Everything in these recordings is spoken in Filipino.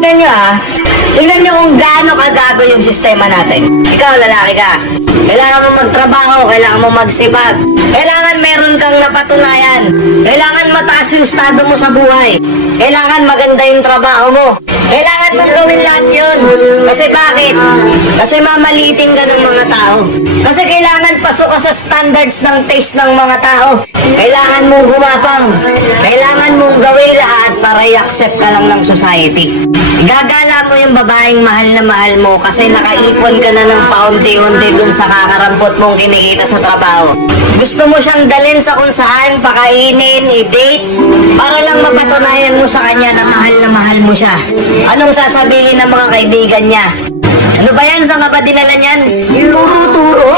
Tignan nyo ha. Tignan nyo kung gaano kagago yung sistema natin. Ikaw, lalaki ka. Kailangan mo magtrabaho, kailangan mo magsipag. Kailangan meron kang napatunayan. Kailangan mataas yung estado mo sa buhay. Kailangan maganda yung trabaho mo. Kailangan mong gawin lahat yun. Kasi bakit? Kasi mamaliting ka ng mga tao. Kasi kailangan pasok ka sa standards ng taste ng mga tao. Kailangan mong gumapang. Kailangan mong gawin lahat para i-accept ka lang ng society. Gagala mo yung babaeng mahal na mahal mo kasi nakaipon ka na ng paunti-unti dun sa kakarampot mong kinikita sa trabaho. Gusto mo siyang dalhin sa kung saan, pakainin, i-date, para lang mapatunayan mo sa kanya na mahal mo siya. Anong sasabihin ng mga kaibigan niya? Ano ba yan? Saan ka ba dinala niyan? Turo-turo?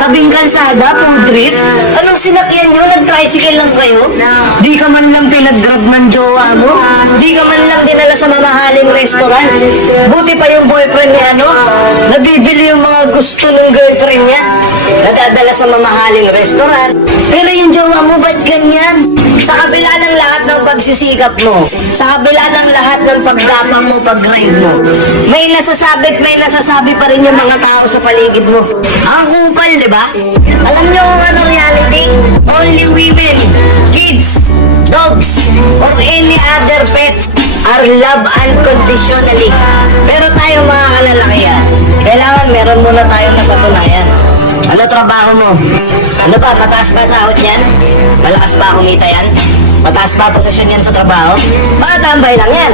Tabing kalsada? Food trip? Anong sinakyan nyo? Nag-tricycle lang kayo? Di ka man lang pinag-grab ng jowa mo? Di ka man lang dinala sa mamahaling restaurant? Buti pa yung boyfriend niya, ano? Nabibili yung mga gusto ng girlfriend niya? Nadadala sa mamahaling restaurant? Pero yung jowa mo, ba't ganyan? Sa kabila ng lahat ng pagsisikap mo, sa kabila ng lahat ng pagdapang mo, pag-grind mo, may nasasabi pa rin yung mga tao sa paligid mo. Ang kupal, di ba? Alam nyo kung ano reality? Only women, kids, dogs, or any other pets are loved unconditionally. Pero tayo mga kalalakihan, kailangan meron muna tayong napatunayan. Ano trabaho mo? Ano ba? Mataas ba sahod yan? Malakas ba kumita yan? Mataas ba posisyon yan sa trabaho? Baka tambay lang yan.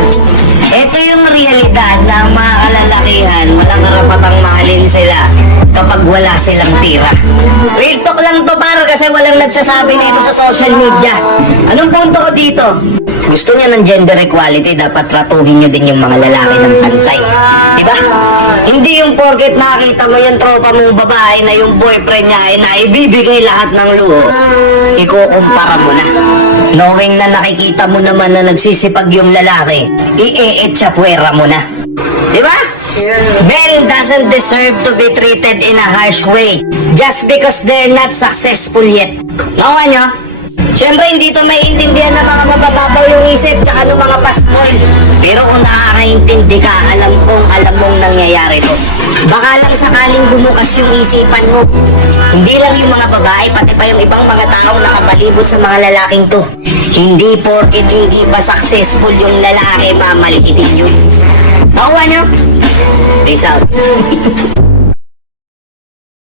Ito yung realidad na ang mga kalalakihan, walang karapatang mahalin sila kapag wala silang tira. Real talk lang to para kasi walang nagsasabi nito sa social media. Anong punto ko dito? Gusto niya ng gender equality, dapat tratuhin niyo din yung mga lalaki ng pantay. Diba? Hindi yung porket nakita mo yung tropa mong babae na yung boyfriend niya ay naibibigay lahat ng luho, ikukumpara mo na. Knowing na nakikita mo naman na nagsisipag yung lalaki, i-e-etsapuera mo na. Diba? Men doesn't deserve to be treated in a harsh way just because they're not successful yet. Nakuha nyo? Siyempre, hindi ito maiintindihan ng mga mabababaw yung isip tsaka ng mga pasboy. Pero kung nakakaintindi ka, alam mong nangyayari to. Baka lang sakaling bumukas yung isipan mo. Hindi lang yung mga babae, pati pa yung ibang mga taong nakapalibot sa mga lalaking to. Hindi porket hindi pa successful yung lalaki, mamaliitin yun. Nakuha nyo? Peace out.